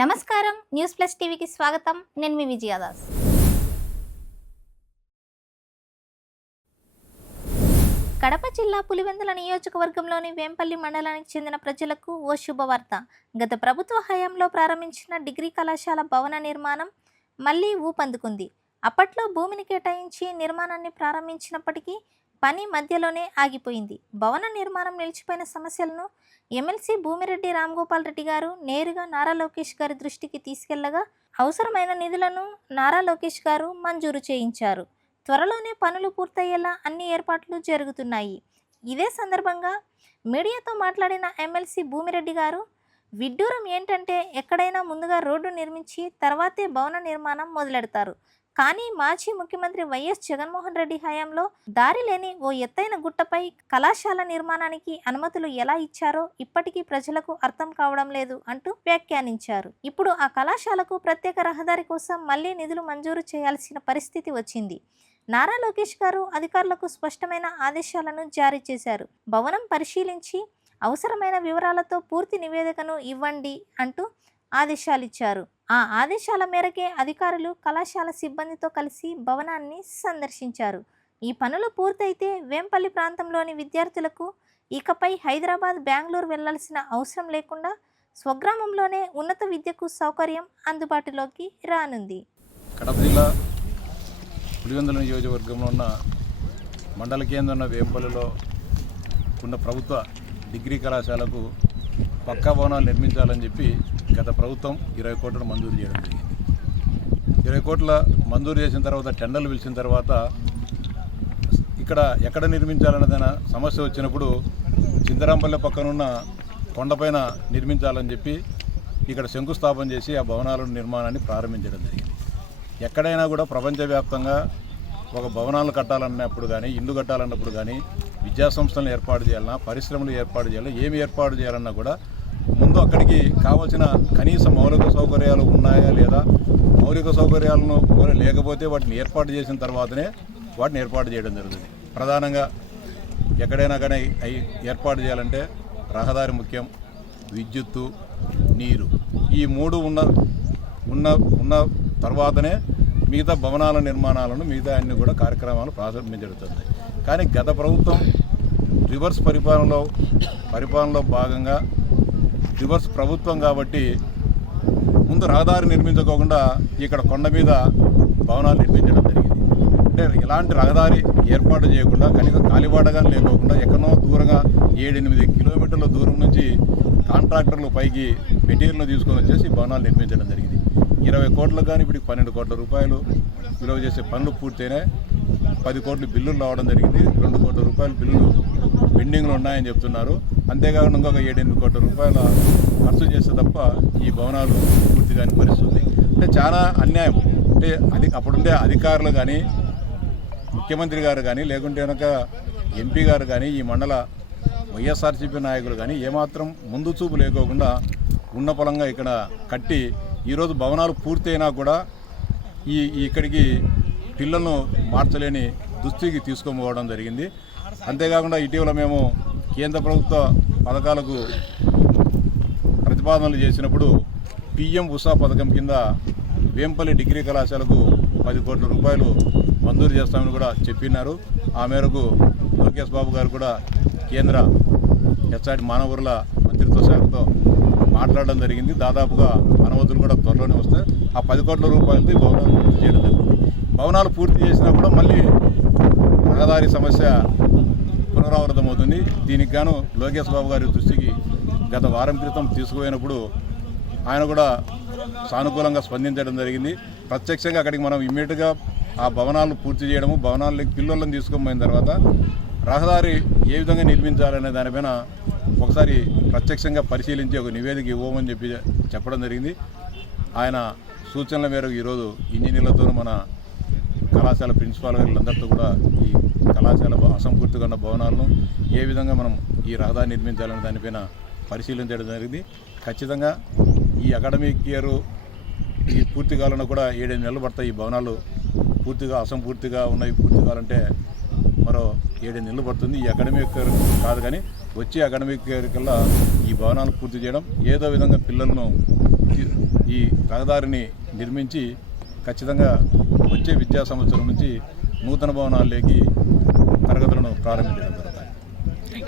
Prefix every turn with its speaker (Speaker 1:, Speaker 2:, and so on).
Speaker 1: నమస్కారం. News plus టీవీకి స్వాగతం. నేను మీ విజయదాస్ కడప జిల్లా పులివెందుల నియోజకవర్గంలోని వేంపల్లి మండలానికి చెందిన ప్రజలకు ఓ శుభవార్త. గత ప్రభుత్వ హయాంలో ప్రారంభించిన డిగ్రీ కళాశాల భవన నిర్మాణం మళ్ళీ ఊపందుకుంది. అప్పట్లో భూమిని కేటాయించి నిర్మాణాన్ని ప్రారంభించినప్పటికీ పని మధ్యలోనే ఆగిపోయింది. భవన నిర్మాణం నిలిచిపోయిన సమస్యలను ఎమ్మెల్సీ భూమిరెడ్డి రామ్గోపాల్ రెడ్డి గారు నేరుగా నారా లోకేష్ గారి దృష్టికి తీసుకెళ్ళగా అవసరమైన నిధులను నారా లోకేష్ గారు మంజూరు చేయించారు. త్వరలోనే పనులు పూర్తయ్యేలా అన్ని ఏర్పాట్లు జరుగుతున్నాయి. ఇదే సందర్భంగా మీడియాతో మాట్లాడిన ఎమ్మెల్సీ భూమిరెడ్డి గారు విడ్డూరం ఏంటంటే ఎక్కడైనా ముందుగా రోడ్డు నిర్మించి తర్వాతే భవన నిర్మాణం మొదలెడతారు. కానీ మాజీ ముఖ్యమంత్రి వైఎస్ జగన్మోహన్ రెడ్డి హయాంలో దారి లేని ఓ ఎత్తైన గుట్టపై కళాశాల నిర్మాణానికి అనుమతులు ఎలా ఇచ్చారో ఇప్పటికీ ప్రజలకు అర్థం కావడం లేదు అంటూ వ్యాఖ్యానించారు. ఇప్పుడు ఆ కళాశాలకు ప్రత్యేక రహదారి కోసం మళ్ళీ నిధులు మంజూరు చేయాల్సిన పరిస్థితి వచ్చింది. నారా లోకేష్ గారు అధికారులకు స్పష్టమైన ఆదేశాలను జారీ చేశారు. భవనం పరిశీలించి అవసరమైన వివరాలతో పూర్తి నివేదికను ఇవ్వండి అంటూ ఆదేశాలిచ్చారు. ఆ ఆదేశాల మేరకే అధికారులు కళాశాల సిబ్బందితో కలిసి భవనాన్ని సందర్శించారు. ఈ పనులు పూర్తయితే వేంపల్లి ప్రాంతంలోని విద్యార్థులకు ఇకపై హైదరాబాద్ బెంగళూరు వెళ్ళాల్సిన అవసరం లేకుండా స్వగ్రామంలోనే ఉన్నత విద్యకు సౌకర్యం అందుబాటులోకి రానుంది.
Speaker 2: కడప జిల్లా పులివెందుల నియోజకవర్గంలో ఉన్న మండల కేంద్రం ఉన్న వేంపల్లిలో ఉన్న ప్రభుత్వ డిగ్రీ కళాశాలకు పక్కా భవనాలు నిర్మించాలని చెప్పి గత ప్రభుత్వం ఇరవై కోట్లను మంజూరు చేయడం జరిగింది. ఇరవై కోట్ల మంజూరు చేసిన తర్వాత టెండర్లు పిలిచిన తర్వాత ఇక్కడ ఎక్కడ నిర్మించాలన్నదైన సమస్య వచ్చినప్పుడు చింతరాంపల్లె పక్కనున్న కొండపైన నిర్మించాలని చెప్పి ఇక్కడ శంకుస్థాపన చేసి ఆ భవనాల నిర్మాణాన్ని ప్రారంభించడం జరిగింది. ఎక్కడైనా కూడా ప్రపంచవ్యాప్తంగా ఒక భవనాలు కట్టాలన్నప్పుడు కానీ ఇల్లు కట్టాలన్నప్పుడు కానీ విద్యాసంస్థలను ఏర్పాటు చేయాలన్నా పరిశ్రమలు ఏర్పాటు చేయాలన్నా ఏమి ఏర్పాటు చేయాలన్నా కూడా ముందు అక్కడికి కావాల్సిన కనీస మౌలిక సౌకర్యాలు ఉన్నాయా లేదా? మౌలిక సౌకర్యాలను లేకపోతే వాటిని ఏర్పాటు చేసిన తర్వాతనే వాటిని ఏర్పాటు చేయడం జరుగుతుంది. ప్రధానంగా ఎక్కడైనా కానీ అవి ఏర్పాటు చేయాలంటే రహదారి ముఖ్యం విద్యుత్తు నీరు. ఈ మూడు ఉన్న ఉన్న ఉన్న తర్వాతనే మిగతా భవనాల నిర్మాణాలను మిగతా అన్ని కూడా కార్యక్రమాలు ప్రారంభించబడుతుంది. కానీ గత ప్రభుత్వం రివర్స్ పరిపాలనలో పరిపాలనలో భాగంగా రివర్స్ ప్రభుత్వం కాబట్టి ముందు రహదారి నిర్మించుకోకుండా ఇక్కడ కొండ మీద భవనాలు నిర్మించడం జరిగింది. అంటే ఇలాంటి రహదారి ఏర్పాటు చేయకుండా కనీసం కాలిబాటగా లేకోకుండా ఎక్కడో దూరంగా ఏడెనిమిది కిలోమీటర్ల దూరం నుంచి కాంట్రాక్టర్లు పైకి మెటీరియల్ తీసుకొని వచ్చేసి భవనాలు నిర్మించడం జరిగింది. ఇరవై కోట్లకు కానీ ఇప్పుడు పన్నెండు కోట్ల రూపాయలు విలువ చేసే పనులు పూర్తయినాయి. పది కోట్లు బిల్లులు రావడం జరిగింది. రెండు కోట్ల రూపాయల బిల్లులు పెండింగ్లు ఉన్నాయని చెప్తున్నారు. అంతేకాకుండా ఇంకొక ఏడెనిమిది కోట్ల రూపాయల ఖర్చు చేస్తే తప్ప ఈ భవనాలు పూర్తి కాని పరిస్థితుంది అంటే చాలా అన్యాయం. అంటే అది అప్పుడుండే అధికారులు కానీ ముఖ్యమంత్రి గారు కానీ లేకుంటే కనుక ఎంపీ గారు కానీ ఈ మండల వైఎస్ఆర్సీపీ నాయకులు కానీ ఏమాత్రం ముందు చూపు లేకోకుండా ఉన్న పొలంగా ఇక్కడ కట్టి ఈరోజు భవనాలు పూర్తయినా కూడా ఈ ఇక్కడికి పిల్లలను మార్చలేని దుస్థితికి తీసుకొని జరిగింది. అంతేకాకుండా ఇటీవల మేము కేంద్ర ప్రభుత్వ పథకాలకు ప్రతిపాదనలు చేసినప్పుడు పిఎం ఉషా పథకం కింద వేంపల్లి డిగ్రీ కళాశాలకు పది కోట్ల రూపాయలు మంజూరు చేస్తామని కూడా చెప్పినారు. ఆ మేరకు లోకేష్ బాబు గారు కూడా కేంద్ర హెచ్ఆర్డి మానవరుల మంత్రిత్వ శాఖతో మాట్లాడడం జరిగింది. దాదాపుగా అనుమతులు కూడా త్వరలోనే వస్తాయి ఆ పది కోట్ల రూపాయలతో భవనాలు పూర్తి చేయడం జరిగింది భవనాలు పూర్తి చేసినా కూడా మళ్ళీ రహదారి సమస్య పునరావృతమవుతుంది. దీనికి గాను లోకేష్ బాబు గారి దృష్టికి గత వారం క్రితం తీసుకుపోయినప్పుడు ఆయన కూడా సానుకూలంగా స్పందించడం జరిగింది. ప్రత్యక్షంగా అక్కడికి మనం ఇమ్మీడియట్గా ఆ భవనాలను పూర్తి చేయడము భవనాలని పిల్లలను తీసుకొని పోయిన తర్వాత రహదారి ఏ విధంగా నిర్మించాలనే దానిపైన ఒకసారి ప్రత్యక్షంగా పరిశీలించి ఒక నివేదిక ఇవ్వమని చెప్పి చెప్పడం జరిగింది. ఆయన సూచనల మేరకు ఈరోజు ఇంజనీర్లతో మన కళాశాల ప్రిన్సిపాల్ వీళ్ళందరితో కూడా ఈ కళాశాల అసంపూర్తిగా ఉన్న భవనాలను ఏ విధంగా మనం ఈ రహదారి నిర్మించాలనే దానిపైన పరిశీలించడం జరిగింది. ఖచ్చితంగా ఈ అకాడమిక్ ఇయర్ ఈ పూర్తి కాలంలో కూడా ఏడెనిమిది నెలలు పడతాయి. ఈ భవనాలు పూర్తిగా అసంపూర్తిగా ఉన్నాయి. పూర్తి కావాలంటే మరో ఏడు నెలలు పడుతుంది. ఈ అకాడమిక్ ఇయర్ కాదు కానీ వచ్చే అకాడమిక్ ఇయర్ కల్లా ఈ భవనాలు పూర్తి చేయడం ఏదో విధంగా పిల్లలను ఈ రహదారిని నిర్మించి ఖచ్చితంగా వచ్చే విద్యా సంవత్సరం నుంచి నూతన భవనాల్లోకి తరగతులను ప్రారంభించడం